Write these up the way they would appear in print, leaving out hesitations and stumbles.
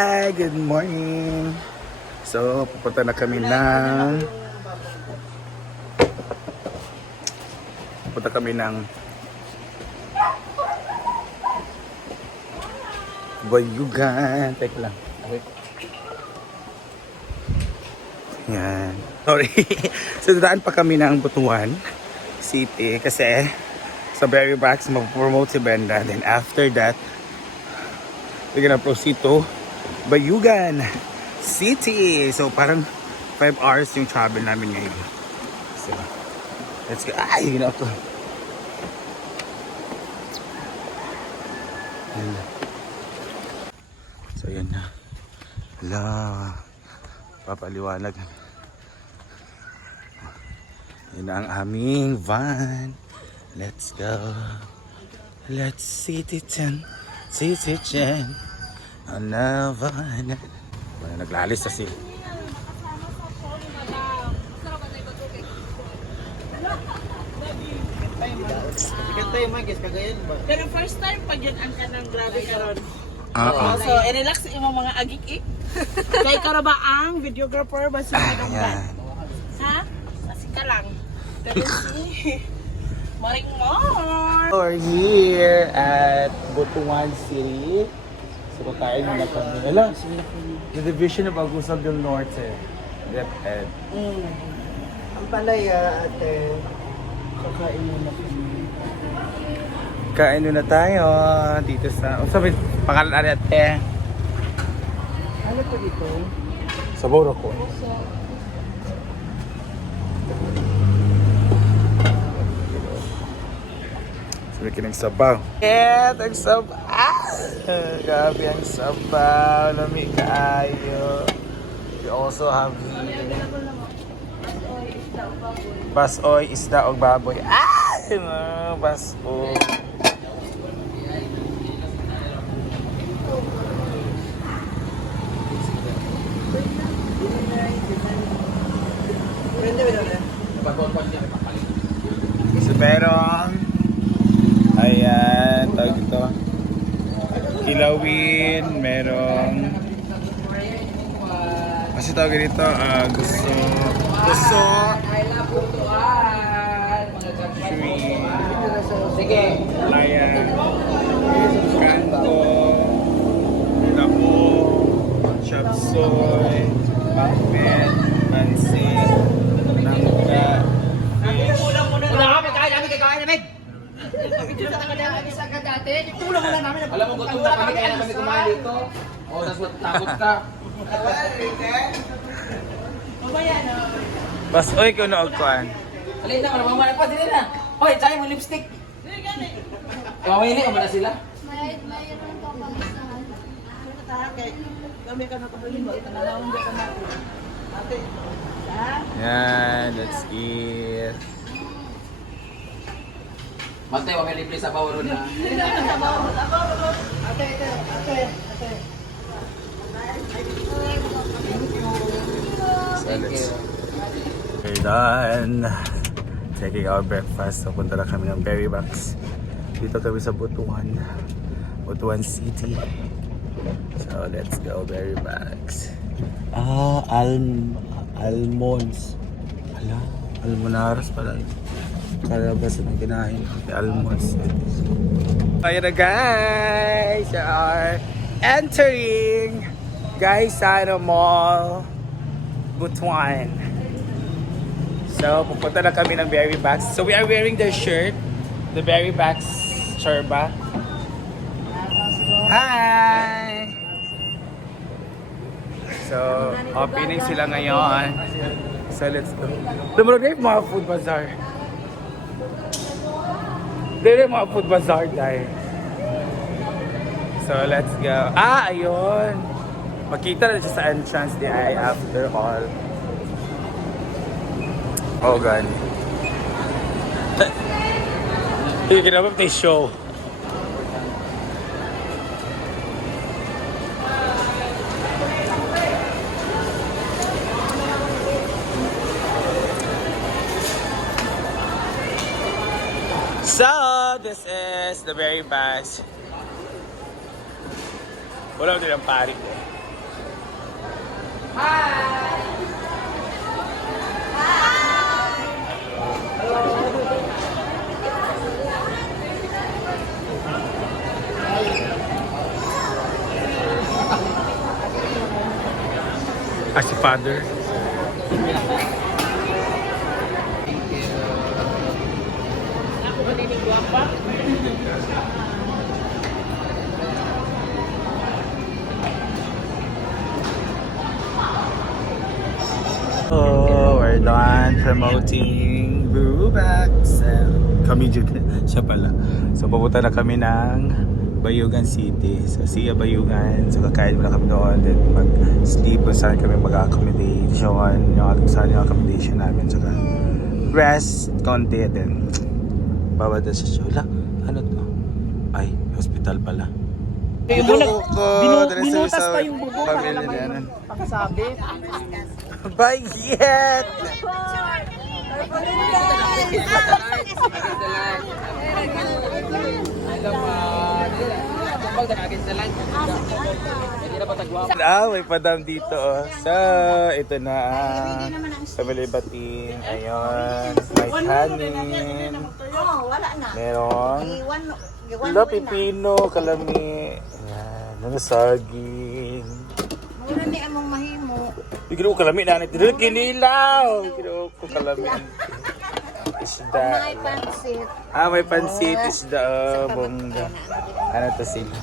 Hi, good morning. So, pupunta na kami ng Bayugan. Teka lang. Okay. Yan. Sorry. So, dadaan pa kami ng Butuan City kasi sa Berry Box mag-promote si Brenda. Then after that, we're gonna proceed to Bayugan City. So, parang 5 hours yung travel namin ngayon. So, let's go. Ay, yun ako. So, yun na. Hala. Papaliwanag. Yun na ang aming van. Let's go. Let's citizen. Citizen. Another. Naglalis kasi. Pero first time pag yun ang kanang grabe karon. So, relax imong mga agik-ik. Kay karo ba ang videographer ba si Madong Ban? Ha? Kasi ka lang. Pero si Maring Mar. We're here at Butuan City. So, kakain na kami. Wala, the division of Agusan del Norte. DepEd. Ang palaya ate. Kakain muna kami. Kain na tayo dito sa... sabi, pangalan na ate. Ano po dito? Sa Boro ko. Sabi kinang sabaw. Yeah, ang sabaw. Grabe ang sabaw. Lamig kaayo. We also have basoy, isda o baboy. Basoy. So, merong ayan, tawag ito kilawin, merong kasi tawag dito gusto shrimp, Sige. layan, kanto, damo, chop suey, pakmen, pansit, nangka, fish. Alam mo, gutom na kami kaya kami kumain dito. O, tapos takot ka. Basoy ko na kuan. Alin na, mamamaya pa, dili na. Hoy, tayo mo lipstick. Mamili ka ba na sila? Mayroon ka pa Kami ka na kabalin mo, itanalawang ka na. Ate. Yan, let's eat. Mante, mamili please sa bawalo na. So let's... We're done. Taking our breakfast. So punta na kami ng Berry Box. Dito kami sa Butuan City. So let's go Berry Box. Almonds. Hala, almonaras pala. Kalabas na kinain. Almonds. Ayan na guys! We are entering Gaisano Mall, Butuan. So, pupunta na kami ng Berry Box. So, we are wearing the shirt. The Berry Box Chorba. Hi! So, opening sila ngayon. So, let's go. Lumaro na yung mga food bazaar. Dito yung mga food bazaar dahil. So, let's go. Ayun! Makita na siya sa entrance di ay after all. Oh, God. Hindi kinabap tayo show. So, this is the Berry Box. Wala mo din ang pari ko. As a father. Ako ba din yung guwapa? Oh, we're done promoting Bubax. Kami dyan. Siya pala. So, pupunta na kami ng Bayugan City. So, Sia Bayugan. So, kakain muna kami doon. Then, mag-sleep kung saan kami mag-accommodation. Saan yung accommodation namin. Saka, rest, konti. Then, babad na sa show. Ano to? Ay, hospital pala. Binutas pa yung bugo para naman pagsabi. Bye yet! May padam dito. Oh. So, ito na ang family batin. Ayun. May kanin. Merong Lo pipino, kalami. Ayan. Mga saging. Mura ni among mahimo. Igro ko kalami na natin. Kinilaw. Igro ko kalami. Isda. May pansit. May pansit. Isda. Bongga. Ano to sila?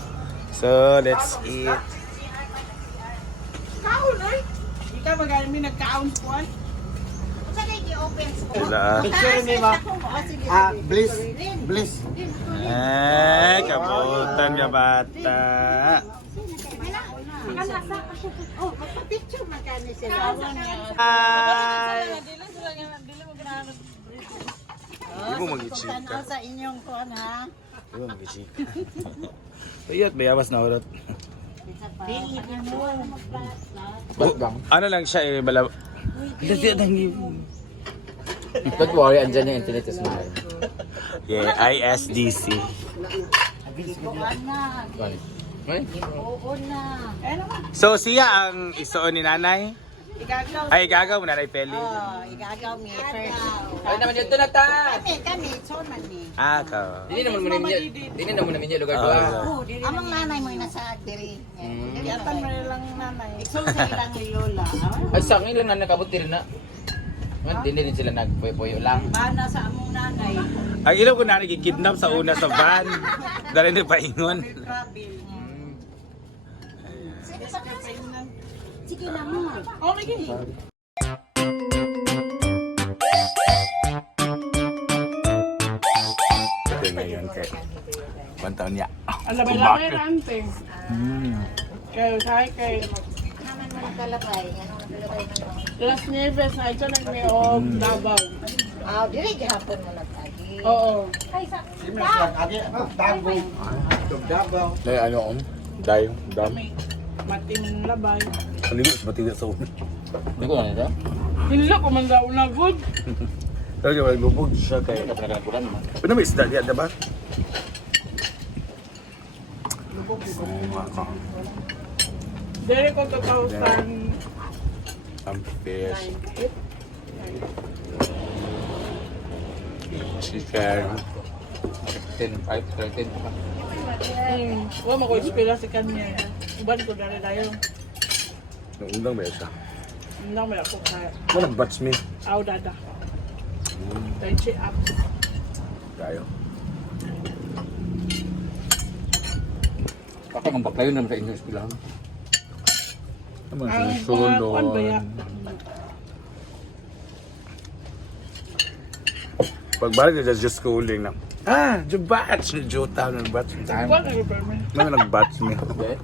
So, let's eat. Kaon oy. Ikaw magaling mi nagkaon kuan. Sa kay gi-open ko. Wala. Picture ni ma. Bliss. Bliss. Kabutan nga bata. Oh, magpa-picture magkano sila. Hi! Hindi mo mag-i-chika. Tanaw sa inyong kuan ha. Hindi mo mag-i-chika. Iyat, bayawas na urot. Ano lang siya eh, bala... Don't worry, andyan yung internet is mahal. Yeah, ISDC. Kuan na. Oo na. So siya ang isuon ni nanay? Igagaw. Ay, igagaw mo nanay Peli. Igagaw mi first. Ay naman yun, ito na ta! Kami, so man ni. Ka. Dili naman mo namin dili naman namin yung lugar ko. Among nanay mo nasa diri. Yatan mo lang nanay. Iksul sa ilang ni Lola. Ay sa akin lang na nakabot rin na. Dili rin sila nagpuyo-puyo lang. Bana sa among nanay. Ang ilaw ko nanay kidnap sa una sa van. Dali ni paingon. Travel. Sige na mo. Oh, lagi. Ito ngayon kay Pantaon niya. Alabay-labay rante. Kay Naman mo nakalabay. Ano nakalabay man. Las Nieves na ito nag-may-og Davao. Dili gihapon mo nagtagi. Oo. Ay sa. Dahil ano om? Dahil dam. Mating labay. Paligot matigas sa una. Hindi ko na nito. Hindi ko man daw na good. Pero yung magbubog siya kay... Pinagkakuran mo. Pero may isda diyan, diba? Dere ko 2,000. Ang fish. Chicken. 10, 5, 13 pa. Wala mo ko inspira sa kanya. Uban ko dali tayo. Naundang ba siya? Hindi mo ako kaya. Ano nag-batch me? Aw dada. Tai chi up. Tayo. Ako ang baklayo naman sa inyo ispilahan. Naman Ang sa kuan ba ya? sulon. Pagbalik na just schooling na. Batch! Juta ng batch. Kuan na ba man? Ano nag-batch me? Okay?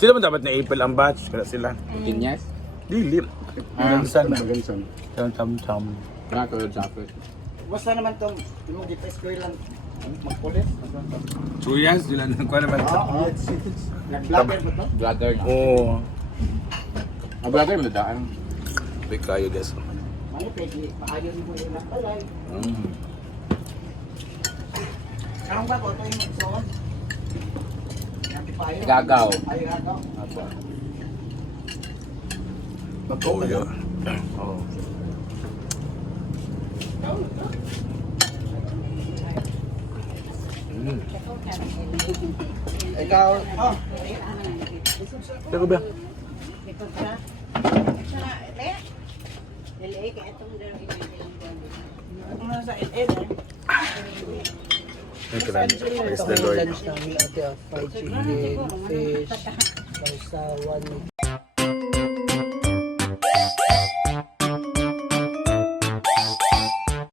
Sila man dapat na April ang batch. Kaya sila. 15 years? Dili. Magansan. Tam-tam. Nakakawad sa akin. Basta naman tong yung dito school lang magpulis. 2 years, sila nagkuha naman. Oo. Nag-vlogger ba to? Vlogger na. Oo. Ang vlogger mo dadaan. Big kayo des. Ano pwede maayon mo yung nakbalay. Karong ba ko ito yung magsuon? Gagaw. Ay gagaw. Toyo. Oo. Ikaw, Teka ba? Ano na sa LA, eh? Thank you, Lord. Praise the Lord. Lunch namin ate, fried chicken, fish, sa 1